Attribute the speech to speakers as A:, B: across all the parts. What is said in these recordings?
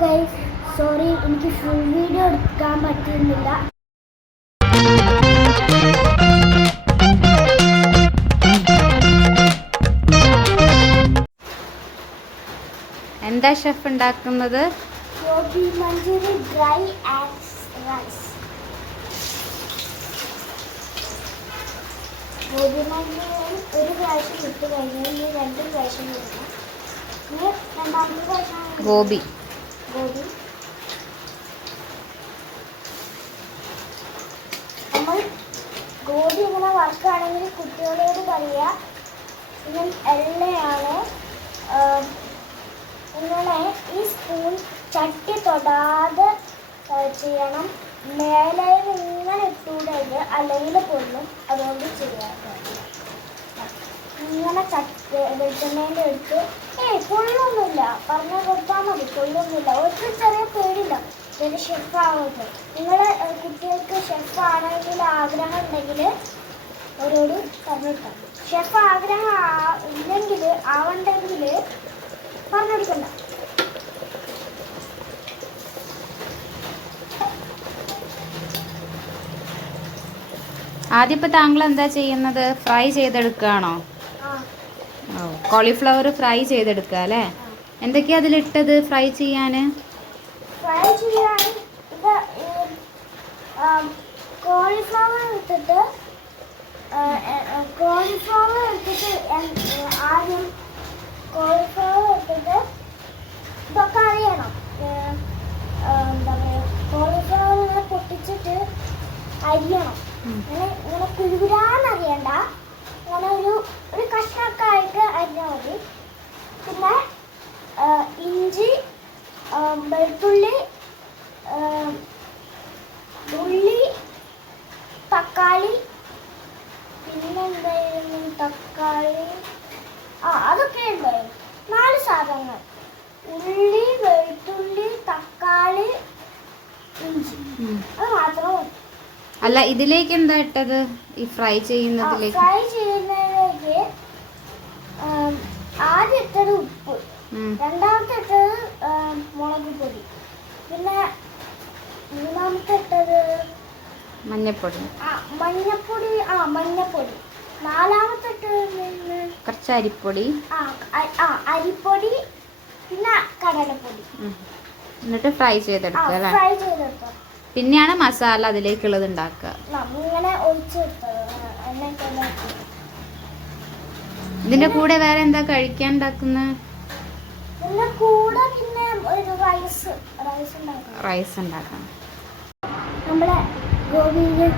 A: Guys sorry എനിക്ക് full video എടുക്കാൻ പറ്റുന്നില്ല.
B: എന്താ ഷെഫ് ഉണ്ടാക്കുന്നത്?
A: ഗോബി മഞ്ചൂരി ഡ്രൈ ആക്സ് റൈസ് ഗോബി മഞ്ചൂരിയൻ ഒരു പ്രാവശ്യം ഇട്ട് കഴിഞ്ഞാൽ രണ്ട് പ്രാവശ്യം ഇടണം. രണ്ടാമത്തെ പ്രാവശ്യം
B: ഗോബി.
A: ഗോബി നമ്മൾ ഗോബി ഇങ്ങനെ വറുക്കുകയാണെങ്കിൽ കുട്ടികളോട് പറയുക ഇങ്ങനെ എണ്ണയാണ് ആം, ഇങ്ങനെ ഈ സ്പൂൺ ചട്ടി തൊടാതെ ചെയ്യണം. മേലെ ഇങ്ങനെ ഇട്ടുകൂടരുത് അല്ലെങ്കിൽ പൊള്ളും അതുകൊണ്ട് ചെയ്യാം ഇങ്ങനെ ചട്ടി വെളിച്ചെണ്ണേന്റെ എടുത്ത് ഏയ് കൊള്ളൊന്നുമില്ല പറഞ്ഞു കൊടുത്താൽ മതി കൊള്ളൊന്നുമില്ല ഒരു ചെറിയ പേടില്ല ഒരു ഷെഫ് ആവുന്നത് നിങ്ങൾ കുട്ടികൾക്ക് ഷെഫ് ആണെങ്കിൽ ആഗ്രഹം ഉണ്ടെങ്കിൽ അവരോട് പറഞ്ഞു കൊടുക്കാം ഷെഫ് ആഗ്രഹം ഇല്ലെങ്കിൽ ആവണ്ടെങ്കിൽ പറഞ്ഞു കൊടുക്കണ്ട
B: ആദ്യം ഇപ്പൊ താങ്കൾ എന്താ ചെയ്യുന്നത്? ഫ്രൈ ചെയ്തെടുക്കുകയാണോ?
A: ആ.
B: ഓ കോളിഫ്ലവർ ഫ്രൈ ചെയ്തെടുക്കുക അല്ലേ? എന്തൊക്കെയാ അതിലിട്ടത് ഫ്രൈ ചെയ്യാന്
A: ഫ്രൈ ചെയ്യാൻ ഇത് കോളിഫ്ലവർ കോളിഫ്ലവർ ആദ്യം കോളിഫ്ലവർ ഇതൊക്കെ അറിയണം ഏഹ്, ആ, എന്താ പറയുക കോളിഫ്ലവർ ഇങ്ങനെ പൊട്ടിച്ചിട്ട് അരിയണം. ഇങ്ങനെ ഇങ്ങനെ കുരുകുരാന്നറിയണ്ട. ഇങ്ങനെ ഒരു ഒരു കഷ്ണക്കായിട്ട് അരിഞ്ഞാൽ മതി. പിന്നെ ഇഞ്ചി വെളുത്തുള്ളി ഉള്ളി തക്കാളി പിന്നെന്തായിരുന്നു തക്കാളി? ആ അതൊക്കെ ഉണ്ടായിരുന്നു നാല് സാധനങ്ങൾ. ഉള്ളി വെളുത്തുള്ളി തക്കാളി ഇഞ്ചി.
B: അല്ല ഇതിലേക്ക് എന്താ ഇട്ടത്? ഈ ഫ്രൈ ചെയ്യുന്നതിലേക്ക്.
A: ഫ്രൈ ചെയ്യുന്നതിലേക്ക് ആദ്യം ഇട്ടത് ഉപ്പ്. രണ്ടാമത്തെ ഇട്ടത് മുളക് പൊടി. പിന്നെ മൂന്നാമത്തെ ഇട്ടത്
B: മഞ്ഞപ്പൊടി.
A: ആ മഞ്ഞപ്പൊടി ആ മഞ്ഞപ്പൊടി. നാലാമത്തെ ഇട്ടത്
B: കുറച്ച് അരിപ്പൊടി.
A: ആ അരിപ്പൊടി പിന്നെ കടലപ്പൊടി.
B: എന്നിട്ട് ഫ്രൈ ചെയ്തെടുക്കുക
A: ഫ്രൈ ചെയ്തെടുത്തത്
B: പിന്നെയാണ് മസാല അതിലേക്കുള്ളത് ഉണ്ടാക്കുക. ഇതിന്റെ കൂടെ വേറെ എന്താ കഴിക്കാൻ ഉണ്ടാക്കുന്നത്
A: റൈസ് ഉണ്ടാക്കണം. നമ്മുടെ ഗോപിയിൽ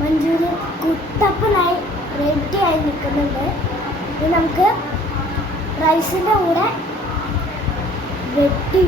A: മഞ്ചൂരിയൻ കുട്ടപ്പനായി റെഡി ആയി നിൽക്കുന്നുണ്ട്. ഇത് നമുക്ക് റൈസിന്റെ കൂടെ വെട്ടി